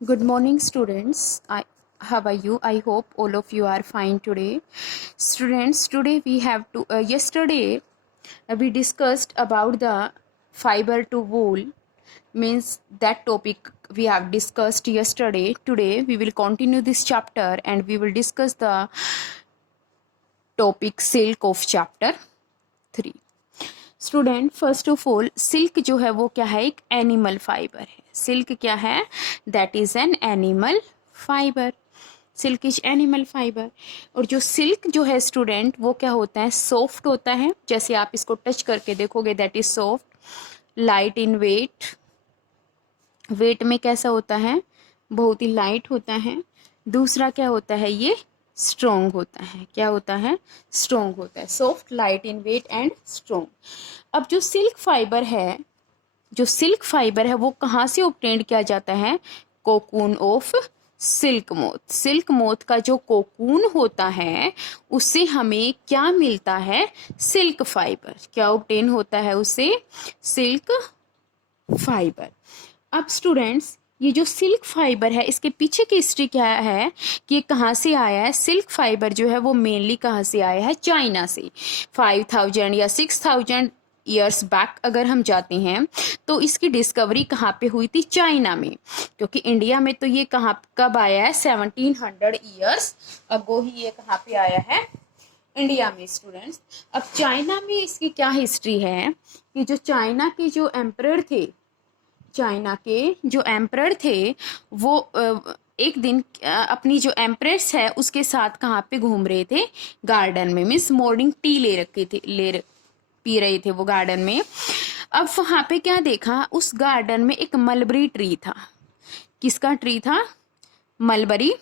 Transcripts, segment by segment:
Good morning, students. How are you? I hope all of you are fine today. Students, today we have to. Yesterday we discussed about the fiber to wool. Means that topic we have discussed yesterday. Today we will continue this chapter and we will discuss the topic silk of chapter 3. Student first of all silk जो है वो क्या है, एक animal fibre है. Silk क्या है, that is an animal fibre. Silk is animal fibre. और जो सिल्क जो है स्टूडेंट वो क्या होता है, सॉफ्ट होता है. जैसे आप इसको टच करके देखोगे that is soft, light in weight. Weight में कैसा होता है, बहुत ही लाइट होता है. दूसरा क्या होता है, ये स्ट्रोंग होता है. क्या होता है, स्ट्रोंग होता है. Soft, light in weight and strong. अब जो सिल्क फाइबर है, जो सिल्क फाइबर है वो कहाँ से ऑब्टेन किया जाता है, cocoon of silk moth. Silk moth का जो कोकून होता है उससे हमें क्या मिलता है, सिल्क फाइबर. क्या ऑब्टेन होता है उससे, सिल्क फाइबर. अब स्टूडेंट्स ये जो सिल्क फाइबर है इसके पीछे की हिस्ट्री क्या है कि ये कहाँ से आया है. सिल्क फाइबर जो है वो मेनली कहाँ से आया है, चाइना से. 5000 या 6000 ईयर्स बैक अगर हम जाते हैं तो इसकी डिस्कवरी कहाँ पे हुई थी, चाइना में. क्योंकि इंडिया में तो ये कहाँ कब आया है, 1700 ईयर्स अगो ही ये कहाँ पे आया है, इंडिया में. स्टूडेंट्स अब चाइना में इसकी क्या हिस्ट्री है कि जो चाइना के जो एम्परर थे, चाइना के जो एम्परर थे वो एक दिन अपनी जो एम्प्रेस है उसके साथ कहाँ पे घूम रहे थे, गार्डन में. मीन्स मॉर्निंग टी ले रखी थी, पी रहे थे वो गार्डन में. अब वहां पे क्या देखा, उस गार्डन में एक मलबरी ट्री था. किसका ट्री था, मलबरी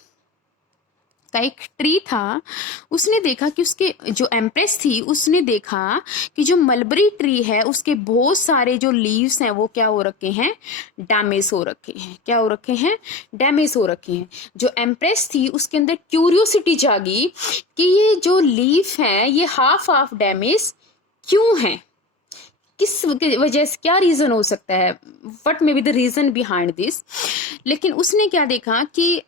का एक ट्री था. उसने देखा कि उसके जो एम्प्रेस थी उसने देखा कि जो मलबरी ट्री है उसके बहुत सारे जो लीव्स हैं वो क्या हो रखे हैं, डैमेज हो रखे हैं. क्या हो रखे हैं, डैमेज हो रखे हैं. जो एम्प्रेस थी उसके अंदर क्यूरियोसिटी जागी कि ये जो लीफ है ये हाफ डैमेज क्यों है, किस वजह से, क्या रीजन हो सकता है, what may be the reason behind this. लेकिन उसने क्या देखा कि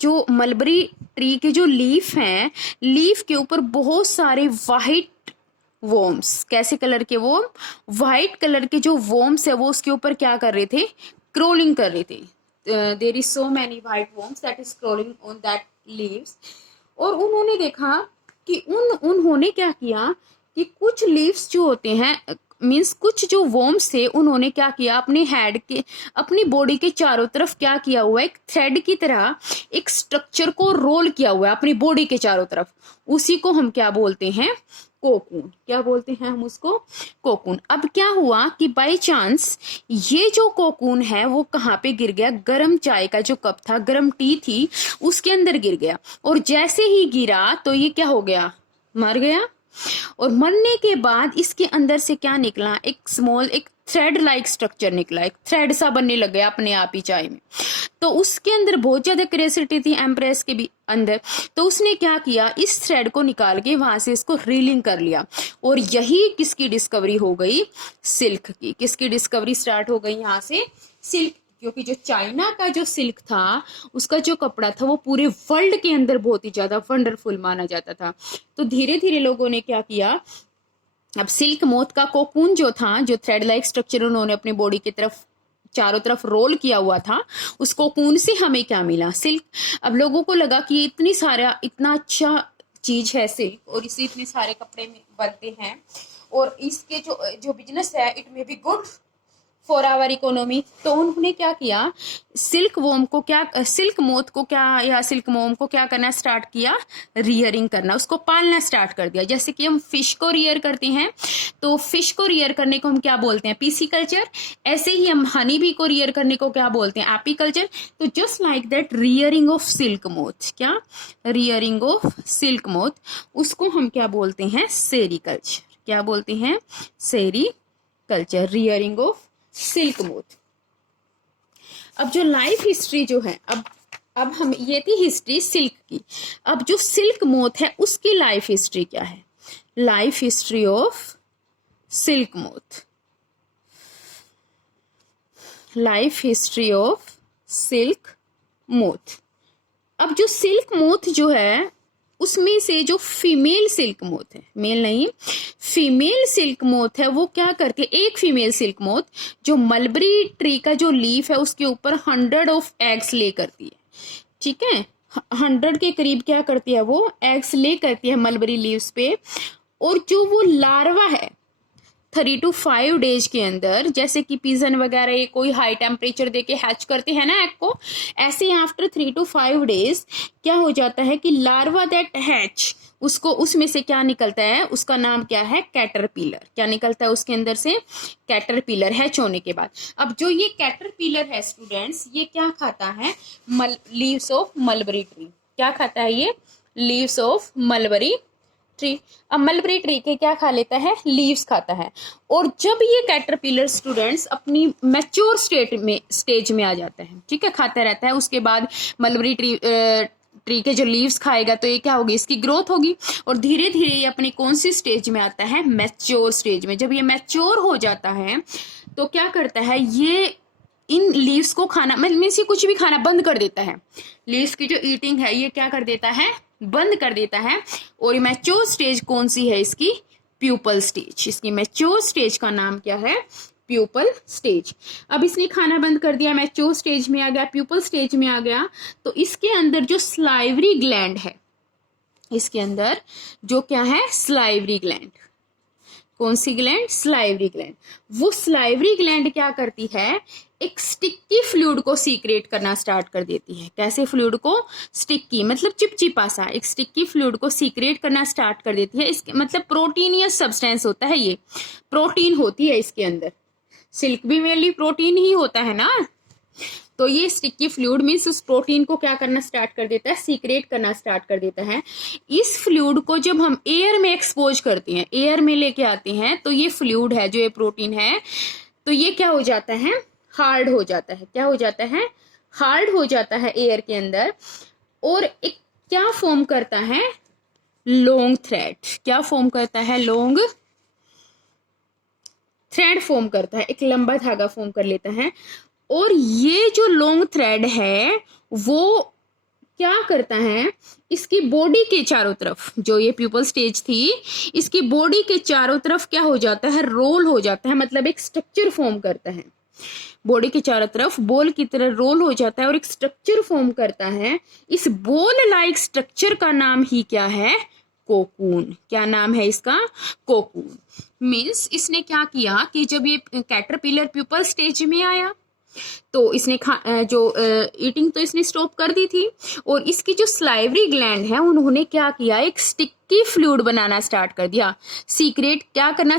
जो मलबरी ट्री के जो लीफ हैं, लीफ के ऊपर बहुत सारे वाइट वॉर्म्स. कैसे कलर के वॉर्म, वाइट कलर के जो वॉर्म्स है वो उसके ऊपर क्या कर रहे थे, क्रोलिंग कर रहे थे. There is so many white worms that is crawling on that leaves. और उन्होंने देखा कि उन्होंने क्या किया कि कुछ लीव्स जो होते हैं, मीन्स कुछ जो वॉर्म्स थे उन्होंने क्या किया, अपने हेड के, अपनी बॉडी के चारों तरफ क्या किया हुआ है, एक थ्रेड की तरह एक स्ट्रक्चर को रोल किया हुआ है अपनी बॉडी के चारों तरफ. उसी को हम क्या बोलते हैं, कोकून. क्या बोलते हैं हम उसको, कोकून. अब क्या हुआ कि बाय चांस ये जो कोकून है वो कहाँ पे गिर गया, गरम चाय का जो कप था, गरम टी थी उसके अंदर गिर गया. और जैसे ही गिरा तो ये क्या हो गया, मर गया. और मरने के बाद इसके अंदर से क्या निकला, एक स्मॉल, एक थ्रेड लाइक स्ट्रक्चर निकला. एक थ्रेड सा बनने लग गया अपने आप ही चाय में. तो उसके अंदर बहुत ज्यादा क्यूरियोसिटी थी एम्प्रेस के भी अंदर. तो उसने क्या किया, इस थ्रेड को निकाल के वहां से इसको रीलिंग कर लिया. और यही किसकी डिस्कवरी हो गई, सिल्क की. किसकी डिस्कवरी स्टार्ट हो गई यहाँ से, सिल्क. क्योंकि जो चाइना का जो सिल्क था उसका जो कपड़ा था वो पूरे वर्ल्ड के अंदर बहुत ही ज्यादा वंडरफुल माना जाता था. तो धीरे धीरे लोगों ने क्या किया, अब सिल्क मोथ का कोकून जो था, जो थ्रेड लाइक स्ट्रक्चर उन्होंने अपनी बॉडी की तरफ चारों तरफ रोल किया हुआ था, उस कोकून से हमें क्या मिला, सिल्क. अब लोगों को लगा कि इतनी सारा, इतना अच्छा चीज है सिल्क, और इससे इतने सारे कपड़े बनते हैं और इसके जो जो बिजनेस है it may be good for our economy. तो उन्होंने क्या किया, सिल्क वोम को क्या, सिल्क मोथ को क्या, या सिल्क मोम को क्या करना स्टार्ट किया, रियरिंग करना, उसको पालना स्टार्ट कर दिया. जैसे कि हम फिश को रियर करते हैं तो फिश को रियर करने को हम क्या बोलते हैं, पीसी कल्चर. ऐसे ही हम हनी बी को रियर करने को क्या बोलते हैं, एपी कल्चर. तो just like that rearing of silk moth, क्या, रियरिंग ऑफ सिल्क मोथ, उसको हम क्या बोलते हैं, सेरी कल्चर. क्या बोलते हैं, sericulture, rearing of silk moth. अब जो लाइफ हिस्ट्री जो है, अब हम, ये थी हिस्ट्री सिल्क की. अब जो सिल्क मोथ है उसकी लाइफ हिस्ट्री क्या है, life history of silk moth. Life history of silk moth. अब जो सिल्क मोथ जो है उसमें से जो फीमेल सिल्क मोथ है, मेल नहीं, फीमेल सिल्क मोथ है, वो क्या करती है, एक फीमेल सिल्क मोथ जो मलबरी ट्री का जो लीफ है उसके ऊपर 100 ऑफ एग्स ले करती है, ठीक है, 100 के करीब क्या करती है वो एग्स ले करती है मलबरी लीव्स पे। और जो वो लार्वा है 3 to 5 डेज के अंदर, जैसे कि पिजन वगैरह ये कोई हाई टेम्परेचर देके हैच करते हैं ना एग को, ऐसे आफ्टर 3 to 5 डेज क्या हो जाता है कि लार्वा दैट हैच, उसको उसमें से क्या निकलता है, उसका नाम क्या है, कैटरपिलर। क्या निकलता है उसके अंदर से, कैटरपिलर, हैच होने के बाद। अब जो ये कैटरपिलर है स्टूडेंट्स, ये क्या खाता है, लीव्स ऑफ मलबरी ट्री। क्या खाता है ये, लीव्स ऑफ मलबरी ट्री। अब मलबरी ट्री के क्या खा लेता है, लीव्स खाता है। और जब ये कैटरपिलर स्टूडेंट्स अपनी मैच्योर स्टेज में आ जाता है, ठीक है, खाता रहता है, उसके बाद मलबरी ट्री के जो लीव्स खाएगा तो ये क्या होगी, इसकी ग्रोथ होगी। और धीरे धीरे ये अपनी कौन सी स्टेज में आता है, मैच्योर स्टेज में। जब ये मैच्योर हो जाता है तो क्या करता है, ये इन लीव्स को खाना, मीन्स ये कुछ भी खाना बंद कर देता है। लीव्स की जो ईटिंग है ये क्या कर देता है, बंद कर देता है। और मैच्योर स्टेज कौन सी है इसकी, प्यूपल स्टेज। इसकी मैच्योर स्टेज का नाम क्या है, प्यूपल स्टेज। अब इसने खाना बंद कर दिया, मैच्योर स्टेज में आ गया, प्यूपल स्टेज में आ गया, तो इसके अंदर जो स्लाइवरी ग्लैंड है, इसके अंदर जो क्या है, स्लाइवरी ग्लैंड, कौन सी ग्लैंड, स्लाइवरी ग्लैंड। वो स्लाइवरी ग्लैंड क्या करती है, एक स्टिकी फ्लूइड को सीक्रेट करना स्टार्ट कर देती है। कैसे फ्लूइड को, स्टिकी मतलब चिपचिपा सा, एक स्टिकी फ्लूइड को सीक्रेट करना स्टार्ट कर देती है। इसके मतलब प्रोटीनियस सब्सटेंस होता है, ये प्रोटीन होती है इसके अंदर। सिल्क भी मेनली प्रोटीन ही होता है ना, तो ये स्टिकी फ्लूइड मीन्स उस प्रोटीन को क्या करना स्टार्ट कर देता है, सीक्रेट करना स्टार्ट कर देता है। इस फ्लूइड को जब हम एयर में एक्सपोज करते हैं, एयर में लेके आते हैं, तो ये फ्लूइड है, जो ये प्रोटीन है, तो ये क्या हो जाता है, हार्ड हो जाता है। क्या हो जाता है, हार्ड हो जाता है एयर के अंदर। और एक क्या फॉर्म करता है, लॉन्ग थ्रेड। क्या फॉर्म करता है, लॉन्ग थ्रेड फॉर्म करता है, एक लंबा धागा फॉर्म कर लेता है। और ये जो लॉन्ग थ्रेड है वो क्या करता है, इसकी बॉडी के चारों तरफ, जो ये प्यूपल स्टेज थी, इसकी बॉडी के चारों तरफ क्या हो जाता है, रोल हो जाता है, मतलब एक स्ट्रक्चर फॉर्म करता है। बॉडी के चारों तरफ बॉल की तरह रोल हो जाता है और एक स्ट्रक्चर फॉर्म करता है। इस बॉल लाइक स्ट्रक्चर का नाम ही क्या है, कोकून। क्या नाम है इसका, कोकून। मीन्स इसने क्या किया कि जब ये कैटरपिलर प्यूपल स्टेज में आया तो इसने ईटिंग तो इसने स्टॉप कर दी थी। और इसकी जो स्लाइवरी ग्लैंड है उन्होंने क्या किया, एक स्टिकी फ्लूइड बनाना स्टार्ट कर दिया। क्या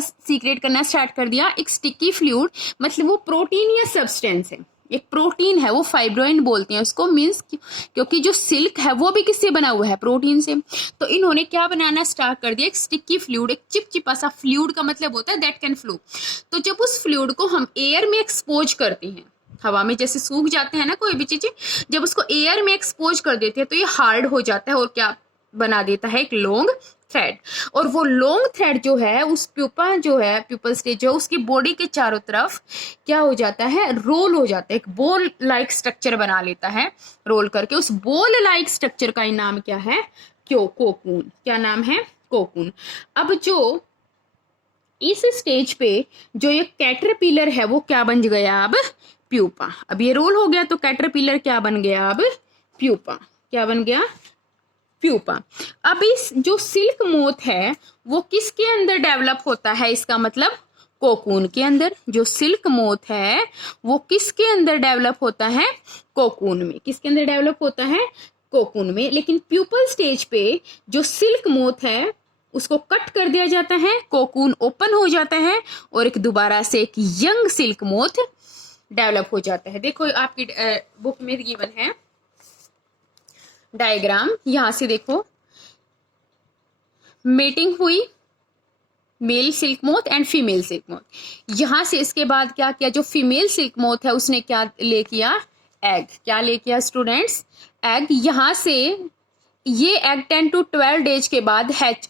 सीक्रेट करना स्टार्ट कर दिया, एक स्टिकी फ्लूइड, मतलब वो प्रोटीन या सब्सटेंस है, एक प्रोटीन है, वो फाइब्रोइन बोलते हैं उसको। मीन्स क्योंकि जो सिल्क है वो भी किससे बना हुआ है, प्रोटीन से। तो इन्होंने क्या बनाना स्टार्ट कर दिया, एक स्टिकी फ्लूइड, एक चिपचिपा सा। फ्लूइड का मतलब होता है दैट कैन फ्लो। तो जब उस फ्लूइड को हम एयर में एक्सपोज करते हैं, हवा में जैसे सूख जाते हैं ना कोई भी चीजें, जब उसको एयर में एक्सपोज कर देते हैं तो ये हार्ड हो जाता है और क्या बना देता है, एक लॉन्ग थ्रेड। और वो लॉन्ग थ्रेड जो है उस प्यूपल स्टेज जो है उसकी बॉडी के चारों तरफ क्या हो जाता है, रोल हो जाता है, एक बॉल लाइक स्ट्रक्चर बना लेता है रोल करके। उस बॉल लाइक स्ट्रक्चर का नाम क्या है, कोकून। क्या नाम है, कोकून। अब जो इस स्टेज पे जो ये कैटरपिलर है वो क्या बन गया, अब प्यूपा। अब ये रोल हो गया तो कैटरपिलर क्या बन गया, अब प्यूपा। क्या बन गया, प्यूपा। अब इस जो सिल्क मोथ है वो किसके अंदर डेवलप होता है, इसका मतलब कोकून के अंदर। जो सिल्क मोथ है वो किसके अंदर डेवलप होता है, कोकून में। किसके अंदर डेवलप होता है, कोकून में। लेकिन प्यूपल स्टेज पे जो सिल्क मोथ है उसको कट कर दिया जाता है, कोकून ओपन हो जाता है और एक दोबारा से एक यंग सिल्क मोथ डेवलप हो जाता है। देखो आपकी बुक में गिवन है डायग्राम, यहां से देखो मेटिंग हुई male silk moth and female silk moth. यहां से इसके बाद क्या किया, जो फीमेल सिल्क मोथ है उसने क्या ले किया, एग। क्या ले किया स्टूडेंट्स, एग। यहां से ये एग 10 to 12 डेज के बाद हैच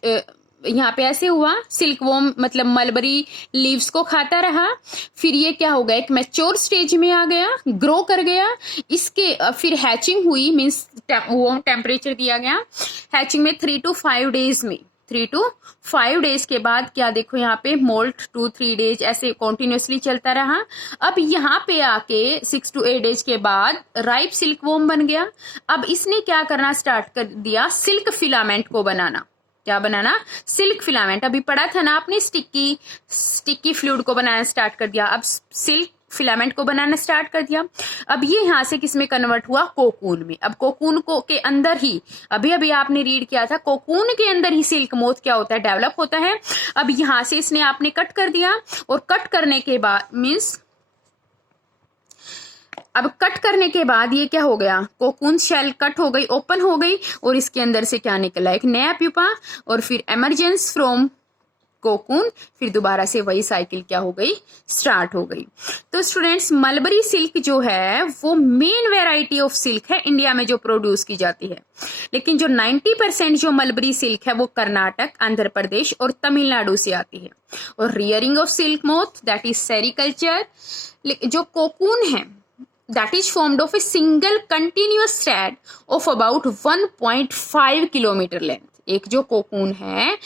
यहाँ पे ऐसे हुआ, सिल्क वॉर्म मतलब मलबरी लीव्स को खाता रहा, फिर ये क्या हो गया, एक मैच्योर स्टेज में आ गया, ग्रो कर गया, इसके फिर हैचिंग हुई, मीन्स वो टेम्परेचर दिया गया हैचिंग में 3 to 5 डेज में, 3 to 5 डेज के बाद क्या देखो यहाँ पे मोल्ट 2-3 डेज ऐसे कॉन्टिन्यूसली चलता रहा। अब यहाँ पे आके 6 to 8 डेज के बाद राइप सिल्क वॉर्म बन गया। अब इसने क्या करना स्टार्ट कर दिया, सिल्क फिलामेंट को बनाना। क्या बनाना, सिल्क फिलामेंट। अभी पढ़ा था ना आपने, स्टिकी फ्लूइड को बनाना स्टार्ट कर दिया। अब सिल्क फिलामेंट को बनाना स्टार्ट कर दिया। अब ये यहाँ से किस में कन्वर्ट हुआ, कोकून में। अब कोकून को के अंदर ही, अभी अभी आपने रीड किया था, कोकून के अंदर ही सिल्क मोथ क्या होता है, डेवलप होता है। अब यहाँ से इसने आपने कट कर दिया, और कट करने के बाद मीन्स अब कट करने के बाद ये क्या हो गया, कोकून शेल कट हो गई, ओपन हो गई, और इसके अंदर से क्या निकला, एक नया प्यूपा, और फिर एमरजेंस फ्रॉम कोकून, फिर दोबारा से वही साइकिल क्या हो गई, स्टार्ट हो गई। तो स्टूडेंट्स, मलबरी सिल्क जो है वो मेन वेराइटी ऑफ सिल्क है इंडिया में जो प्रोड्यूस की जाती है, लेकिन जो 90% जो मलबरी सिल्क है वो कर्नाटक, आंध्र प्रदेश और तमिलनाडु से आती है। और rearing of silk moth, that is sericulture. जो कोकून है that is formed of a single continuous thread of about 1.5 kilometre length. एक जो कोकून है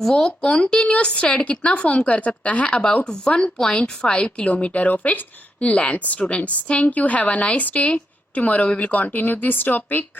वो कॉन्टिन्यूस थ्रेड कितना फॉर्म कर सकता है, about 1.5 kilometre of its length. Students, thank you, have a nice day. Tomorrow we will continue this topic.